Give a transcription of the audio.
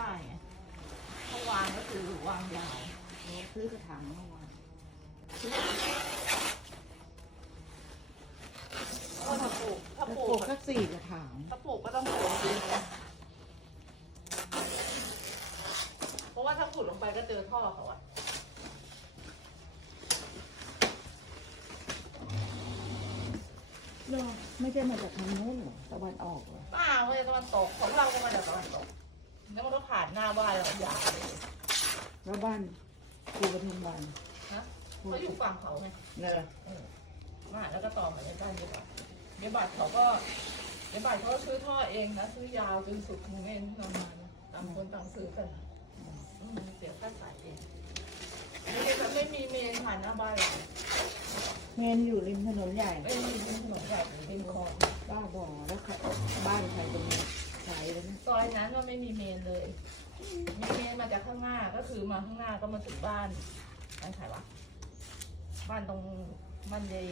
ได้ไงถ้าวางก็คือวางยาวซื้อกระถางเมื่อวานก็ถ้าปลูกถ้าแล้วปลูปลูกกสักสี่กระถางถ้าปลูกก็ต้องปลูกจริงนะเพราะว่าถ้าขุดลงไปก็เจอท่อเขาอะเนอะไม่ใช่มาจากทางโน้นเหรอตะวันออกเหรอ ป้าเว้ยตะวันตกของเราก็มาจากตะวันตก แล้วมันก็ผ่านหน้าบ้านเรายาวเลยแล้วบ้านครูปทุมวันนะเขาอยู่ฝั่งเขาไงเนอะมาแล้วก็ต่อมาในบ้านเยบัตเยบัตเขาก็เยบัตเขาก็ซื้อท่อเองนะซื้อยาวจนสุดของเมนประมาณนั้นต่างคนต่างซื้อกันอืมเสียค่าใส่เองไม่ได้ไม่มีเมนผ่านหน้าบ้านเราเมนอยู่ริมถนนใหญ่ไม่มีถนนใหญ่ริมคลองบ้าบ่อแล้วใครบ้านใครจะมี เลยซอยนั้นว่าไม่มีเมนเลย มีเมนมาจากข้างหน้าก็คือมาข้างหน้าก็มาถึงบ้านบ้านใครวะบ้านตรงบ้านเดย